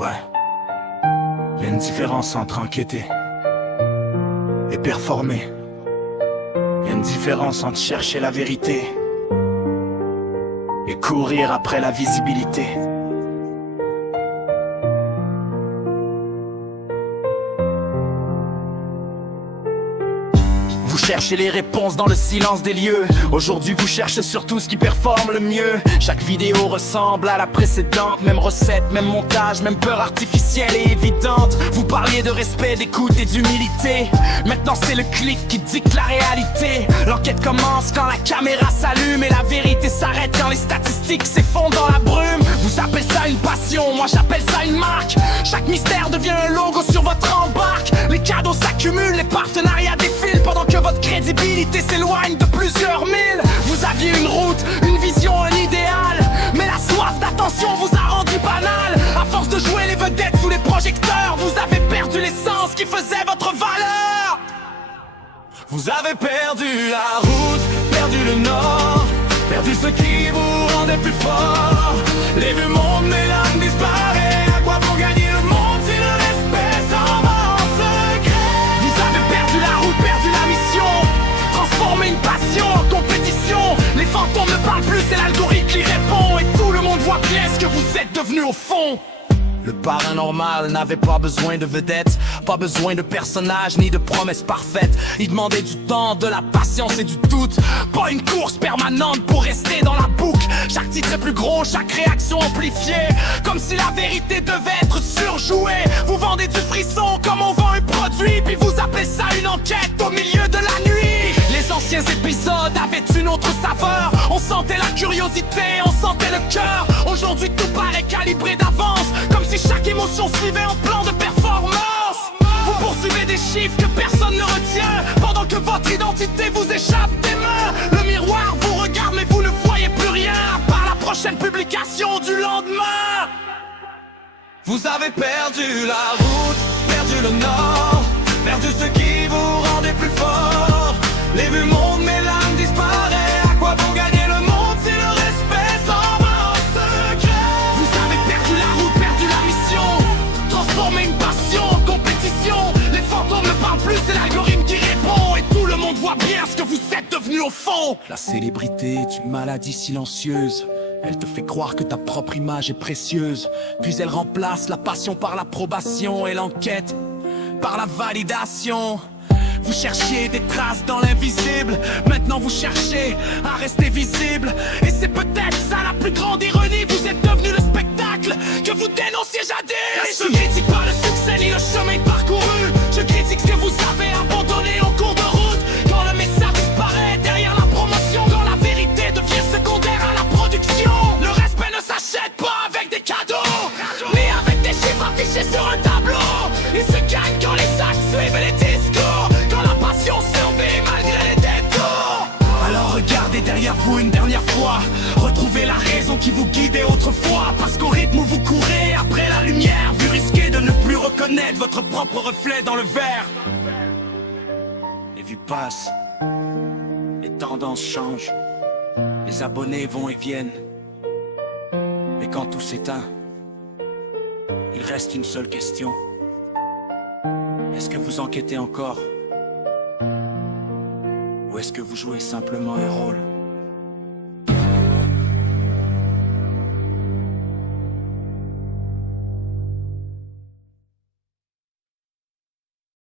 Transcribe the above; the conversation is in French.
Ouais. Il y a une différence entre enquêter et performer. Il y a une différence entre chercher la vérité et courir après la visibilité. Vous cherchez les réponses dans le silence des lieux. Aujourd'hui vous cherchez surtout ce qui performe le mieux. Chaque vidéo ressemble à la précédente. Même recette, même montage, même peur artificielle et évidente. Vous parliez de respect, d'écoute et d'humilité. Maintenant c'est le clic qui dicte la réalité. L'enquête commence quand la caméra s'allume. Et la vérité s'arrête quand les statistiques s'effondrent dans la brume. Vous appelez ça une passion, moi j'appelle ça une marque. Chaque mystère devient un logo sur votre embarque. Les cadeaux s'accumulent, les partenariats défilent pendant que votre crédibilité s'éloigne de plusieurs milles. Vous aviez une route, une vision, un idéal, mais la soif d'attention vous a rendu banal. À force de jouer les vedettes sous les projecteurs, vous avez perdu l'essence qui faisait votre valeur. Vous avez perdu la route, perdu le nord, perdu ce qui vous rendait plus fort. Les vues montent mais l'âme disparaît. À quoi pour gagner le monde si le respect s'en va en secret? Vous avez perdu la route, perdu la mission, transformé une passion en compétition. Les fantômes ne parlent plus, c'est l'algorithme qui répond. Et tout le monde voit bien ce que vous êtes devenu au fond. Le paranormal n'avait pas besoin de vedettes, pas besoin de personnages ni de promesses parfaites. Il demandait du temps, de la patience et du doute, pas une course permanente pour rester dans la boucle. Chaque titre est plus gros, chaque réaction amplifiée, comme si la vérité devait être surjouée. Vous vendez du frisson comme on vend un produit, puis vous appelez ça une enquête au milieu de la nuit. Les anciens épisodes avaient une autre saveur. On sentait la curiosité, on sentait le cœur. Aujourd'hui tout paraît calibré d'avance, comme si chaque émotion suivait un plan de performance. Vous poursuivez des chiffres que personne ne retient, pendant que votre identité vous échappe des mains. Le miroir vous regarde mais vous ne voyez plus rien, à part la prochaine publication du lendemain. Vous avez perdu la route, perdu le nord, perdu ce qui vous rendait plus fort. Les vues montent mais l'âme disparaît. À quoi bon gagner le monde si le respect s'en va en secret? Vous avez perdu la route, perdu la mission, transformé une passion en compétition. Les fantômes ne parlent plus, c'est l'algorithme qui répond. Et tout le monde voit bien ce que vous êtes devenu au fond. La célébrité est une maladie silencieuse. Elle te fait croire que ta propre image est précieuse, puis elle remplace la passion par l'approbation et l'enquête par la validation. Vous cherchiez des traces dans l'invisible, maintenant vous cherchez à rester visible. Et c'est peut-être ça la plus grande ironie, vous êtes devenu le spectacle que vous dénonciez jadis. Je critique pas le succès ni le chemin parcouru, je critique ce que vous avez abandonné en cours de route. Quand le message disparaît derrière la promotion, quand la vérité devient secondaire à la production. Le respect ne s'achète pas avec des cadeaux, mais avec des chiffres affichés sur un tableau. Il se gagne quand les actes suivent les discours, quand la passion survit malgré les détours. Alors regardez derrière vous une dernière fois, retrouvez la raison qui vous guidait autrefois. Parce qu'au rythme où vous courez après la lumière, vous risquez de ne plus reconnaître votre propre reflet dans le verre. Les vues passent, les tendances changent, les abonnés vont et viennent. Mais quand tout s'éteint, il reste une seule question. Est-ce que vous enquêtez encore? Ou est-ce que vous jouez simplement un rôle?